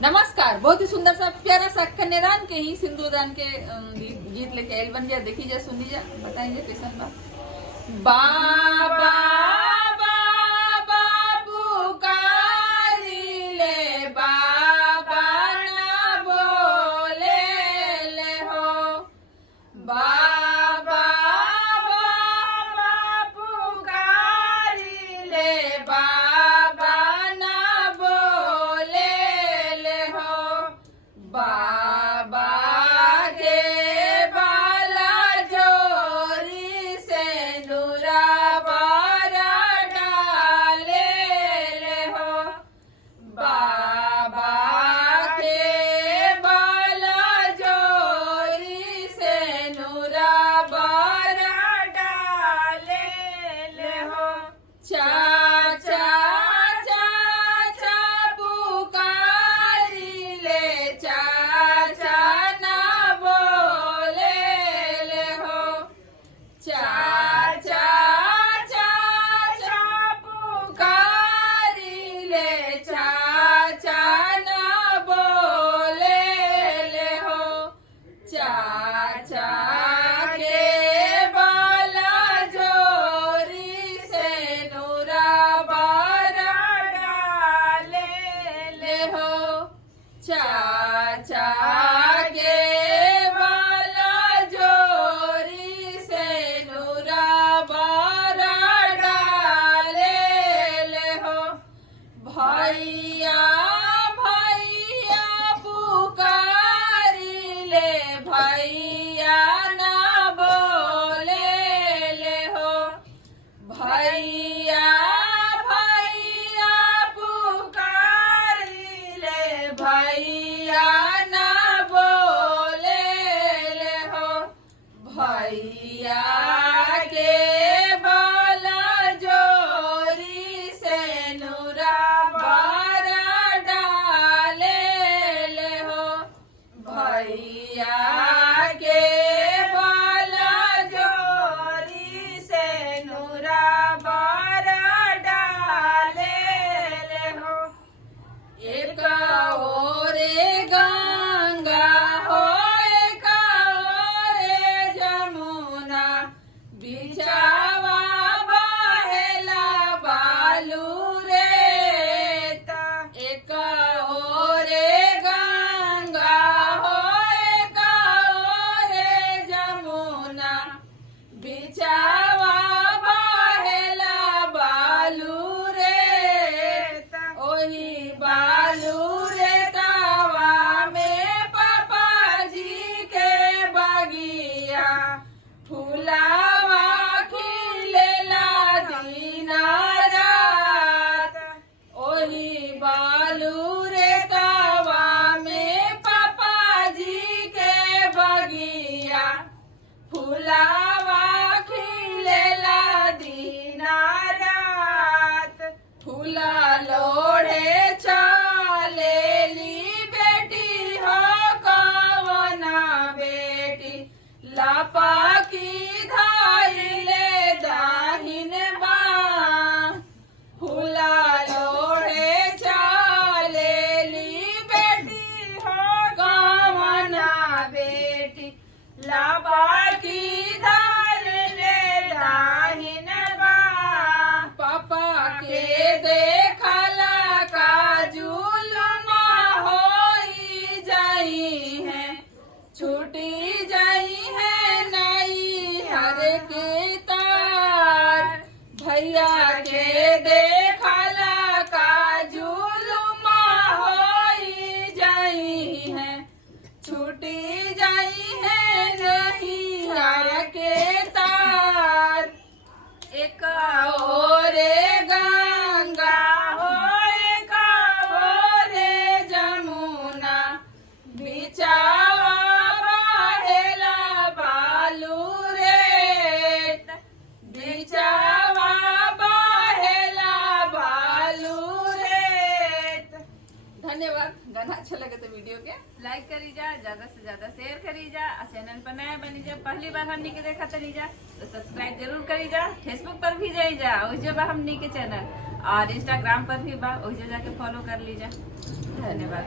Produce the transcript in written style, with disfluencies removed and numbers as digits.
नमस्कार। बहुत ही सुंदर सा प्यारा सा कन्यादान के ही सिंदूरदान के गीत लेके आयल बन जा। देखी जा, सुनी जा, बताइए कैसन बा। बाबा बाबा पुकारी ले, बाबा ना बोले ले हो। बाबा बाबा पुकारी ले, बाबा ना बोले ले हो। बाबा के बाला जोरी से नूरा बारा डाले ले हो। बाबा के बाला जोरी से नूरा बारा डाले ले हो। चाचा चाचा पुकारी ले, चाचा ना बोले ले हो। चाचा चाचा पुकारी ले, चाचा ना बोले ले हो। चाचा के बाला जोरी से नूरा बारा डाले ले हो। चाचा के बाला जोरी से नूरा बारा डाले ले हो। भैया भैया पुकारी ले, भैया ना बोले ले हो। भैया भैया पुकारी ले, भैया ना बोले ले हो। भैया के बाला जोरी से नूरा बारा डाले ले हो। भैया के बाला जोरी से नूरा बारा डाले ले हो। एक ओरे गंगा हो, एक ओरे जमुना, बिचावा बहेला बालू रेता। एक ओरे गंगा हो, एक ओरे जमुना, बिचावा बहेला बालू रेता। ओही बालू रेतावा में पापा जी के बगिया, फुलावा खिलेला दीना रात। ओही बालू रेतावा में पापा जी के बगिया, फुलावा खिलेला दीना रात। फूला लोढ़े चालेली बेटी हो कवना बेटी, लापा की धाइले दाहिन बाँ। फूला लोढ़े चालेली बेटी हो कवना बेटी, लापा की धाइले दाहिन बाँ। पापा के देखला का जुलमा होई जाई है, छूटी जाई है नई हर के तार। भैया के देखला का जुलमा होई जाई है, छूटी जाई है नहीं हर के तार। एक ओरे गंगा हो, एक ओरे जमुना, बिचावा बहेला बालू रेत। बिचावा बहेला बालू रेत। धन्यवाद। गाना अच्छा लगे तो वीडियो के लाइक करी जा, ज्यादा से ज्यादा शेयर करी जा। चैनल पर नया बनी जा, पहली बार हमनी के देखा तनी जा तो सब्सक्राइब जरूर करी जा। फेसबुक पर भी जाई जा, उस जब हमनी के चैनल और इंस्टाग्राम पर भी बा, वही जाके फॉलो कर लीजिए। धन्यवाद।